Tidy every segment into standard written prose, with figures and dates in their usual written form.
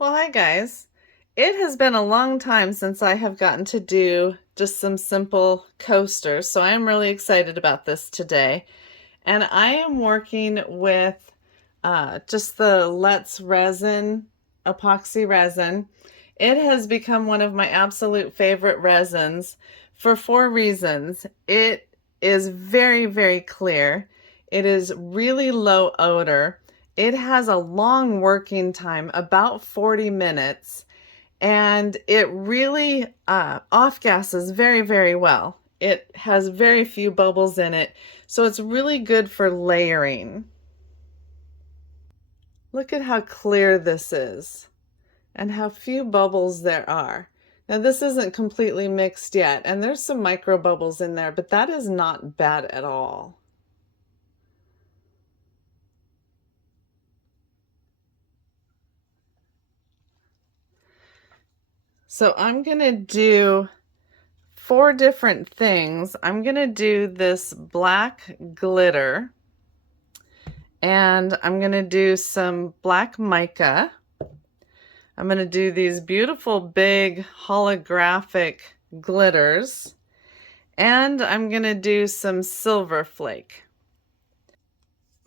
Well, hi guys. It has been a long time since I have gotten to do just some simple coasters, so I am really excited about this today. And I am working with just the Let's Resin epoxy resin. It has become one of my absolute favorite resins for four reasons. It is very, very clear. It is really low odor. It has a long working time, about 40 minutes, and it really off gases very, very well. It has very few bubbles in it, so it's really good for layering. Look at how clear this is and how few bubbles there are. Now this isn't completely mixed yet, and there's some micro bubbles in there, but that is not bad at all. So I'm gonna do four different things. I'm gonna do this black glitter, and I'm gonna do some black mica. I'm gonna do these beautiful big holographic glitters, and I'm gonna do some silver flake.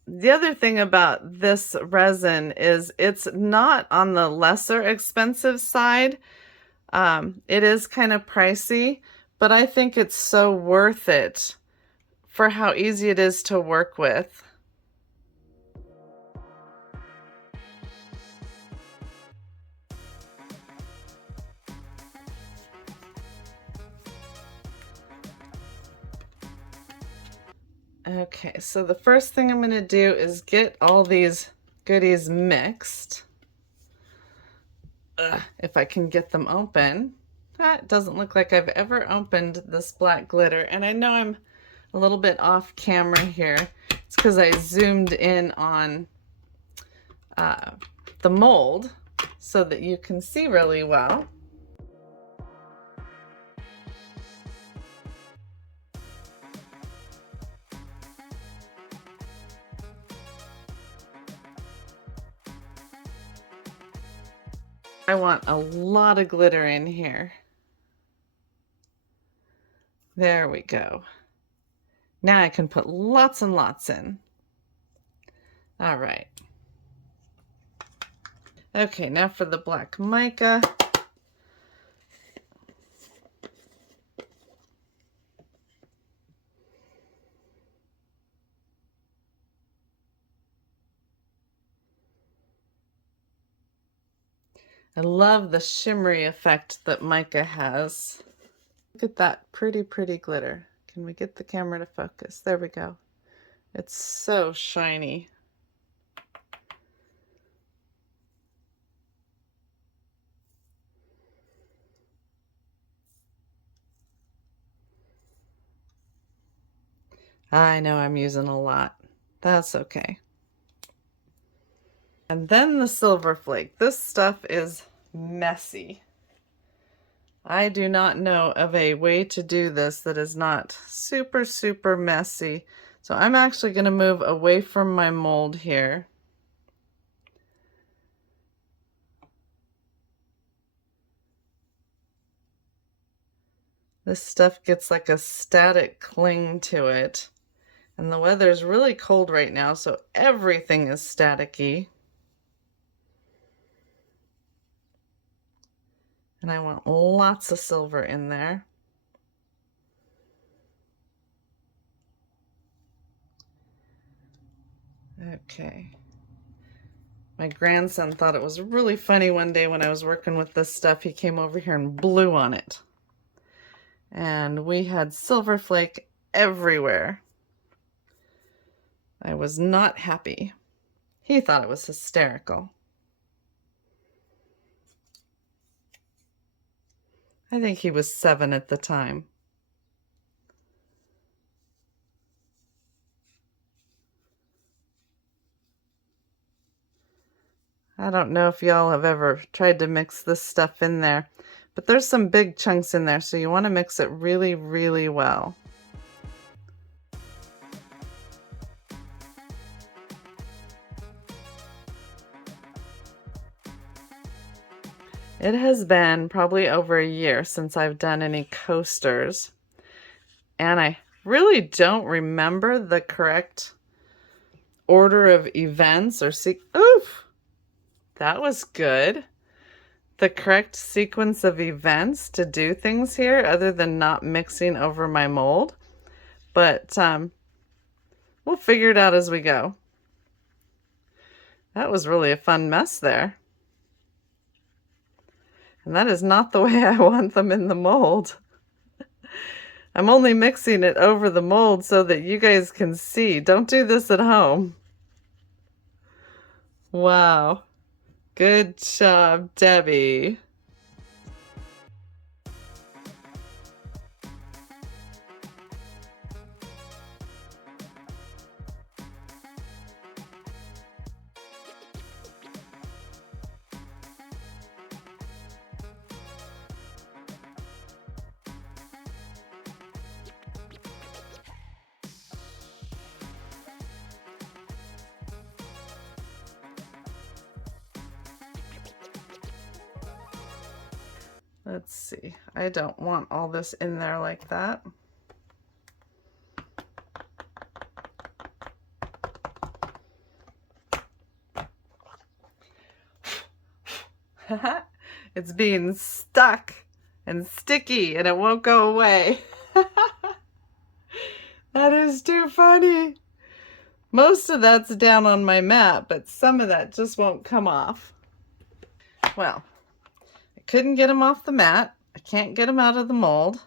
The other thing about this resin is it's not on the lesser expensive side. It is kind of pricey, but I think it's so worth it for how easy it is to work with. Okay, so the first thing I'm going to do is get all these goodies mixed. If I can get them open. That doesn't look like I've ever opened this black glitter, and I know I'm a little bit off camera here. It's because I zoomed in on the mold so that you can see really well. I want a lot of glitter in here. There we go. Now I can put lots and lots in. All right. Okay, now for the black mica. I love the shimmery effect that mica has. Look at that pretty, pretty glitter. Can we get the camera to focus? There we go. It's so shiny. I know I'm using a lot. That's okay. And then the silver flake. This stuff is messy. I do not know of a way to do this that is not super, super messy. So I'm actually going to move away from my mold here. This stuff gets like a static cling to it. And the weather's really cold right now, so everything is staticky. And I want lots of silver in there. Okay. My grandson thought it was really funny one day when I was working with this stuff. He came over here and blew on it. And we had silver flake everywhere. I was not happy. He thought it was hysterical. I think he was 7 at the time. I don't know if y'all have ever tried to mix this stuff in there, but there's some big chunks in there, so you want to mix it really, really well. It has been probably over a year since I've done any coasters, and I really don't remember the correct order of events or oof, that was good. The correct sequence of events to do things here other than not mixing over my mold. But we'll figure it out as we go. That was really a fun mess there. And that is not the way I want them in the mold. I'm only mixing it over the mold so that you guys can see. Don't do this at home. Wow. Good job, Debbie. Let's see. I don't want all this in there like that. It's being stuck and sticky and it won't go away. That is too funny. Most of that's down on my mat, but some of that just won't come off. Well, I couldn't get them off the mat. I can't get them out of the mold.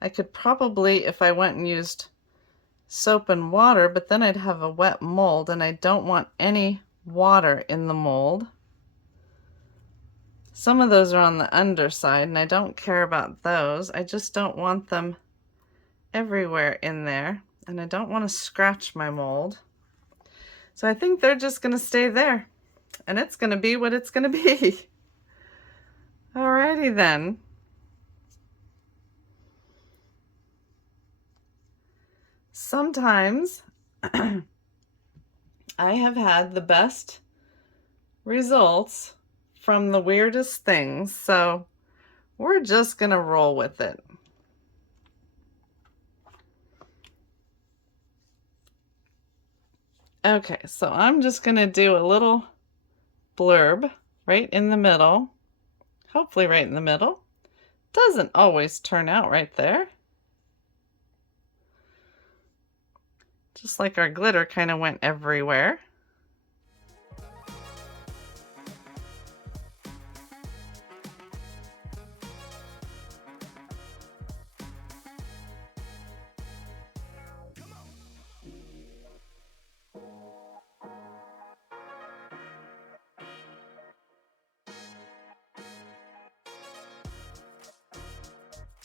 I could probably, if I went and used soap and water, but then I'd have a wet mold and I don't want any water in the mold. Some of those are on the underside and I don't care about those. I just don't want them everywhere in there and I don't want to scratch my mold. So I think they're just going to stay there and it's going to be what it's going to be. Alrighty then. Sometimes I have had the best results from the weirdest things, so we're just gonna roll with it. Okay, so I'm just gonna do a little blurb right in the middle, hopefully right in the middle. Doesn't always turn out right there. Just like our glitter kind of went everywhere.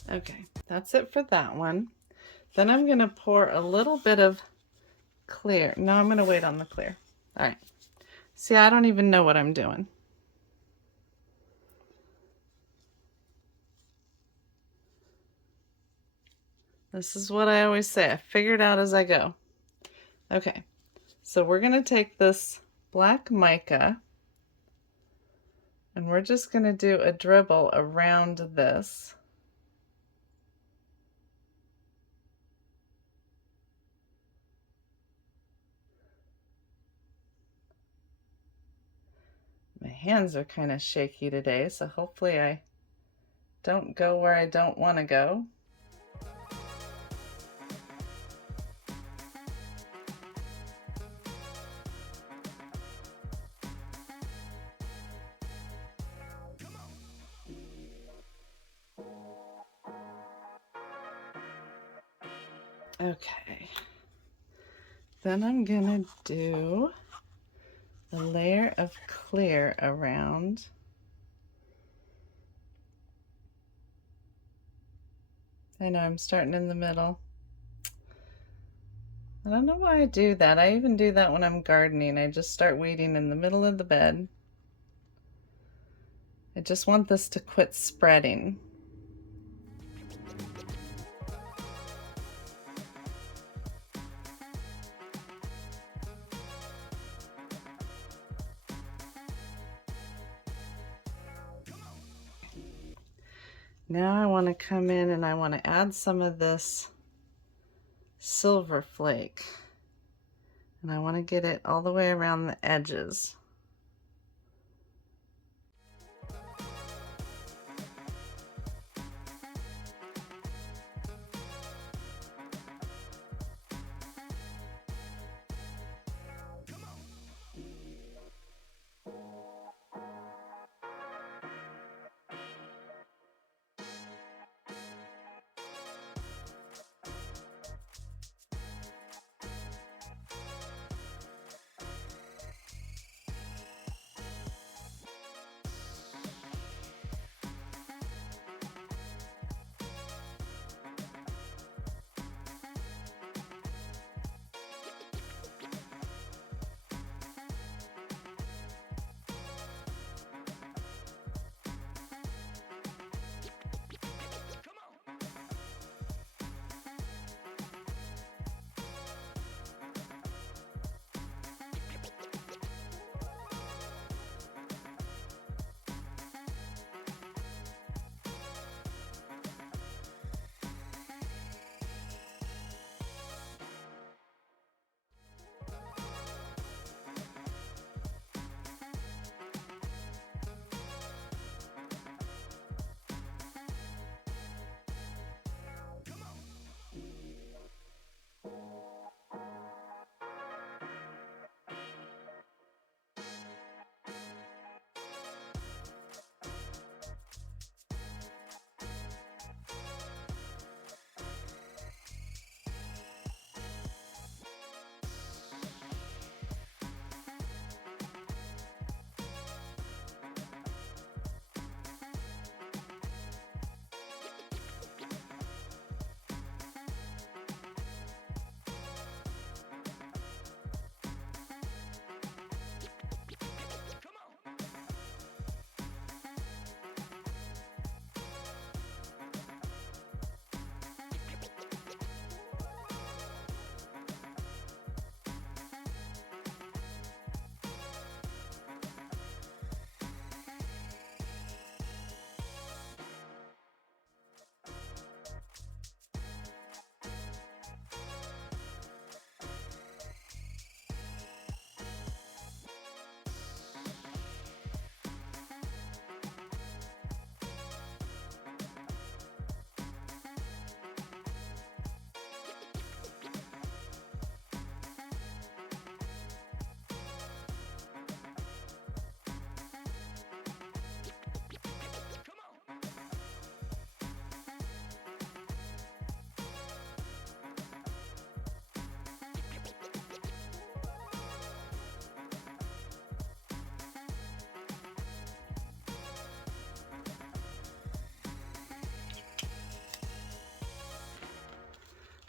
Okay, that's it for that one. Then I'm going to pour a little bit of clear. No, I'm going to wait on the clear. All right. See, I don't even know what I'm doing. This is what I always say. I figure it out as I go. Okay, so we're going to take this black mica and we're just going to do a dribble around this. My hands are kind of shaky today, so hopefully I don't go where I don't want to go. Okay, then I'm gonna do a layer of clear around. I know I'm starting in the middle. I don't know why I do that. I even do that when I'm gardening. I just start weeding in the middle of the bed. I just want this to quit spreading. Now I want to come in and I want to add some of this silver flake. And I want to get it all the way around the edges.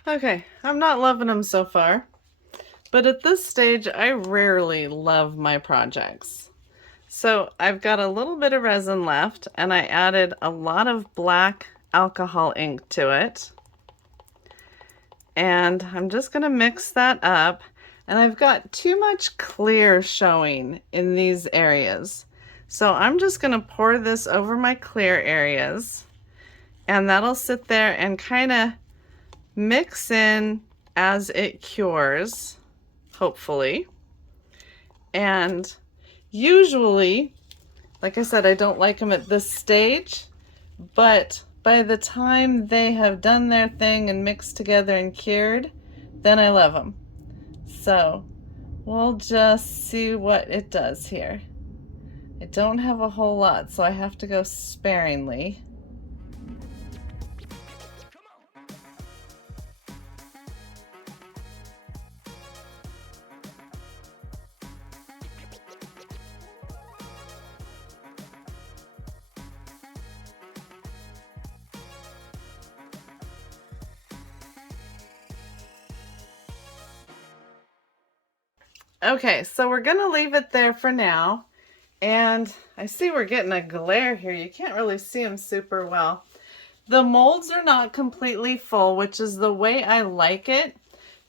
Okay, I'm not loving them so far, but at this stage, I rarely love my projects. So I've got a little bit of resin left, and I added a lot of black alcohol ink to it. And I'm just gonna mix that up, and I've got too much clear showing in these areas. So I'm just gonna pour this over my clear areas, and that'll sit there and kind of mix in as it cures, hopefully. And usually, like I said, I don't like them at this stage, but by the time they have done their thing and mixed together and cured, then I love them. So we'll just see what it does here. I don't have a whole lot, so I have to go sparingly. Okay, so we're gonna leave it there for now. And I see we're getting a glare here. You can't really see them super well. The molds are not completely full, which is the way I like it,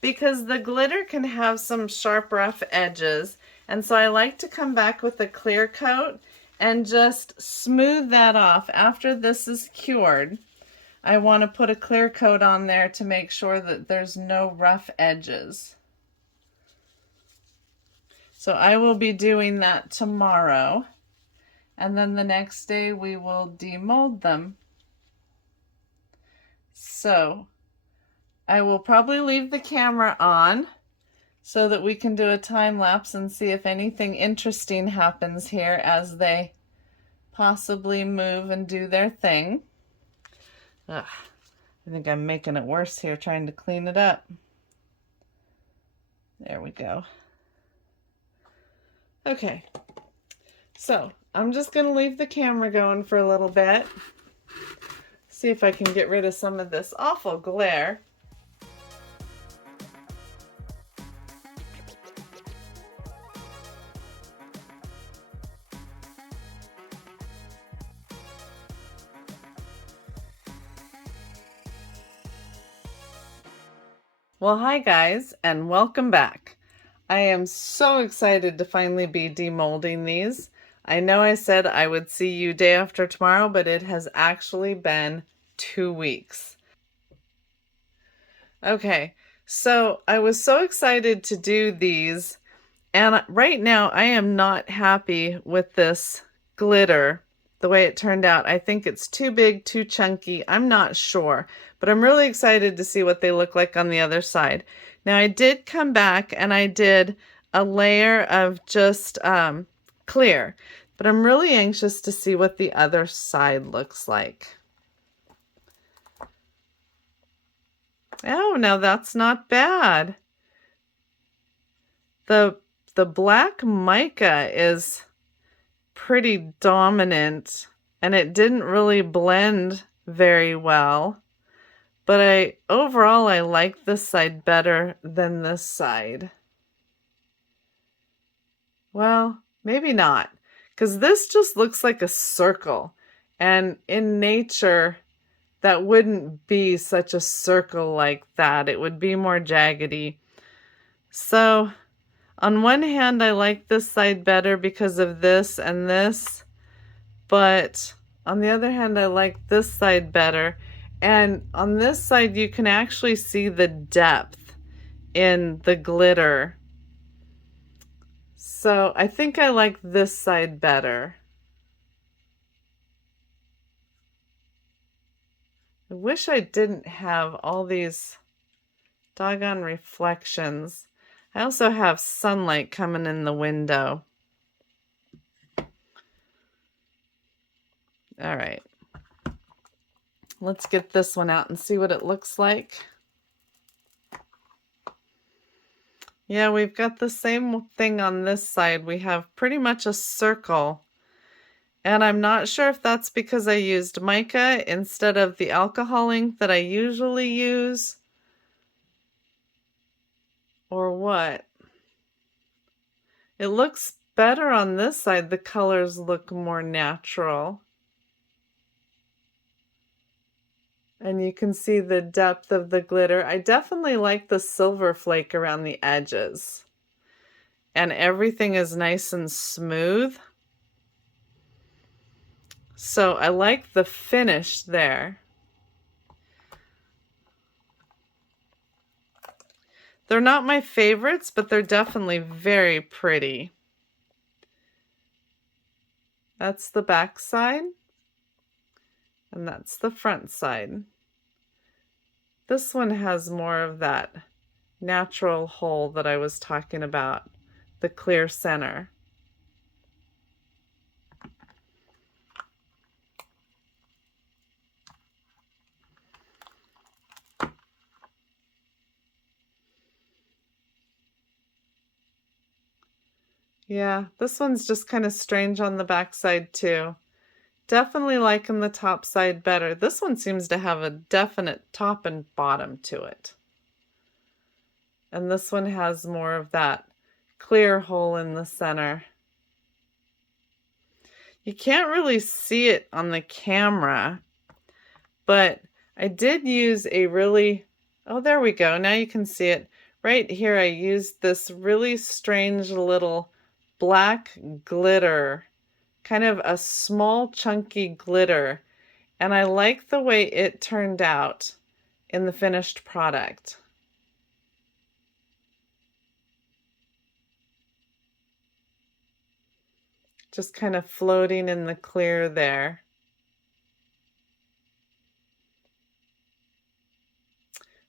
because the glitter can have some sharp, rough edges. And so I like to come back with a clear coat and just smooth that off. After this is cured, I want to put a clear coat on there to make sure that there's no rough edges. So I will be doing that tomorrow, and then the next day we will demold them. So I will probably leave the camera on so that we can do a time lapse and see if anything interesting happens here as they possibly move and do their thing. Ugh, I think I'm making it worse here trying to clean it up. There we go. Okay, so I'm just going to leave the camera going for a little bit. See if I can get rid of some of this awful glare. Well, hi guys, and welcome back. I am so excited to finally be demolding these. I know I said I would see you day after tomorrow, but it has actually been 2 weeks. Okay, so I was so excited to do these, and right now I am not happy with this glitter, the way it turned out. I think it's too big, too chunky. I'm not sure, but I'm really excited to see what they look like on the other side. Now I did come back and I did a layer of just clear, but I'm really anxious to see what the other side looks like. Oh, now that's not bad. The black mica is pretty dominant and it didn't really blend very well, but overall I like this side better than this side. Well, maybe not, because this just looks like a circle, and in nature that wouldn't be such a circle like that. It would be more jaggedy. So on one hand, I like this side better because of this and this, but on the other hand, I like this side better. And on this side, you can actually see the depth in the glitter. So I think I like this side better. I wish I didn't have all these doggone reflections. I also have sunlight coming in the window. All right. Let's get this one out and see what it looks like. Yeah, we've got the same thing on this side. We have pretty much a circle. And I'm not sure if that's because I used mica instead of the alcohol ink that I usually use, or what. It looks better on this side. The colors look more natural. And you can see the depth of the glitter. I definitely like the silver flake around the edges. And everything is nice and smooth. So I like the finish there. They're not my favorites, but they're definitely very pretty. That's the back side. And that's the front side. This one has more of that natural hole that I was talking about, the clear center. Yeah, this one's just kind of strange on the back side too. Definitely liking the top side better. This one seems to have a definite top and bottom to it. And this one has more of that clear hole in the center. You can't really see it on the camera, but I did use a really, oh, there we go. Now you can see it. Right here, I used this really strange little black glitter kind of a small chunky glitter, and I like the way it turned out in the finished product. Just kind of floating in the clear there.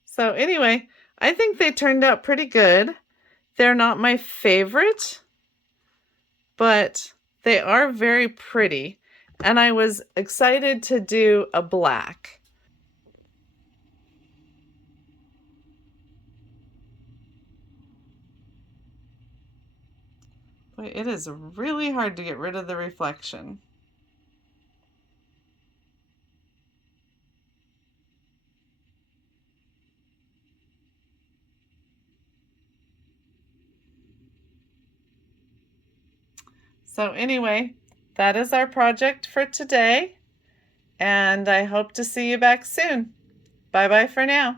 So anyway, I think they turned out pretty good. They're not my favorite, but they are very pretty. And I was excited to do a black. Boy, it is really hard to get rid of the reflection. So anyway, that is our project for today, and I hope to see you back soon. Bye-bye for now.